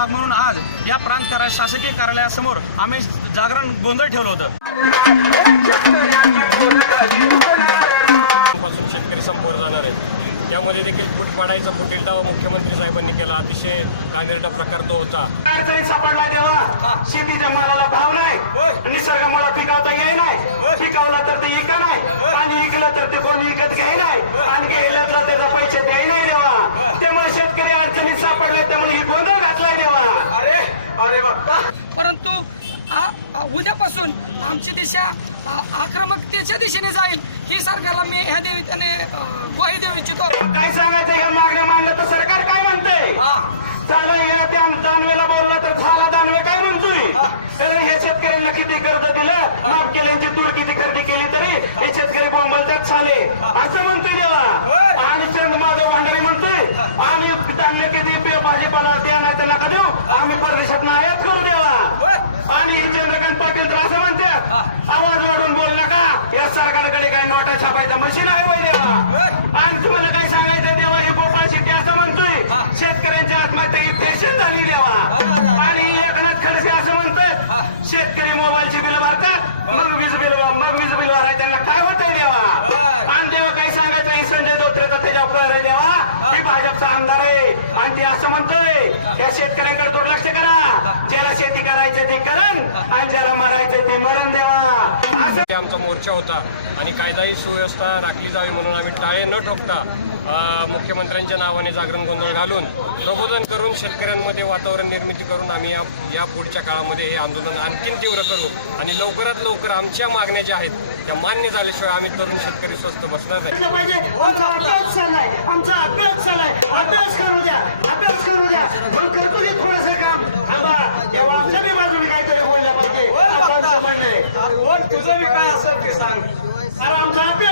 भाग म्हणून आज या प्रांत शासकीय कार्यालयासमोर आम्ही जागरण गोंधळ ठेवलं होतं. शेतकरी संपूर्ण जाणार आहेत. त्यामध्ये देखील फूट पाडायचा फुटील दावा मुख्यमंत्री साहेबांनी केला. अतिशय घाणेरडा प्रकार तो होता. सापडला तेव्हा शेतीच्या मालाला भाव नाही. निसर्ग मला पिकवता येई नाही पिकवला तर ते इका नाही आणि इकलं तर ते कोणी विकत घ्याय नाही आणि घ्यायला तर त्याचा पैसे द्याय नाही देवा त्यामुळे शेतकरी अडचणीत सापडले त्यामुळे ही गोंधळ घातलाय देवा अरे अरे बाप्पा परंतु आ- आ- उद्यापासून आमची दिशा आक्रमकतेच्या दिशेने जाईल. ही सरकारला मी ह्या देवी त्याने ग्वाही देऊ इच्छितो. काय सांगायचं ह्या मागण्या मांडलं तर सरकार काय या त्या दानवेला बोलला तर झाला दानवे. काय म्हणतोय? तर हे शेतकऱ्यांना किती कर्ज दिलं माफ केल्यांची तूर किती खरेदी केली तरी हे शेतकरी बोंबलतात झाले. असं म्हणतोय देवा आणि चंद माधव भांडारी म्हणतोय आम्ही धान्य किती भाजीपाला नाही तर नका देऊ. आम्ही परदेशात आयात करू देवा आणि हे चंद्रकांत पाटील तर असं म्हणतात आवाज वाढून बोल नका या सरकारकडे काय नोटा छापायचं मशीन आहे वय देवा आणि तुम्हाला काय सांगायचं देवा हे गोपाळ शेट्टी असं म्हणतोय शेतकऱ्यांच्या आत्महत्या ही फॅशन झाली देवा आणि एकनाथ खडसे असं म्हणतात शेतकरी मोबाईलची बिल भरतात मग वीज बिल मग वीज बिल भराय त्यांना काय होतंय देवा आणि देवा काय सांगायचं हे संजय धोत्रेचा त्याच्यावर कळ आहे देवा ही भाजपचा आमदार आहे. आणि ते असं म्हणतोय या शेतकऱ्यांकडे दुर्लक्ष करा. ज्याला शेती करायचं ते करण आणि ज्याला मरायचं ते मरण देवा असं ते आमचा मोर्चा होता आणि कायदाही सुव्यवस्था राखली जावी म्हणून आम्ही टाळे न ठोकता मुख्यमंत्र्यांच्या नावाने जागरण गोंधळ घालून प्रबोधन करून शेतकऱ्यांमध्ये वातावरण निर्मिती करून आम्ही या या पुढच्या काळामध्ये हे आंदोलन आणखीन तीव्र करू. आणि लवकरात लवकर आमच्या मागण्या ज्या आहेत त्या मान्य झाल्याशिवाय आम्ही तरुण शेतकरी स्वस्त बसणार नाही. अभ्यास करू द्या अभ्यास करू द्या. पण करतो की थोडस काम. आता तेव्हा आमच्या बी बाजूने काहीतरी बोललं पाहिजे. असं तुझं बी काय असेल ते सांग. अरे आमचा अभ्यास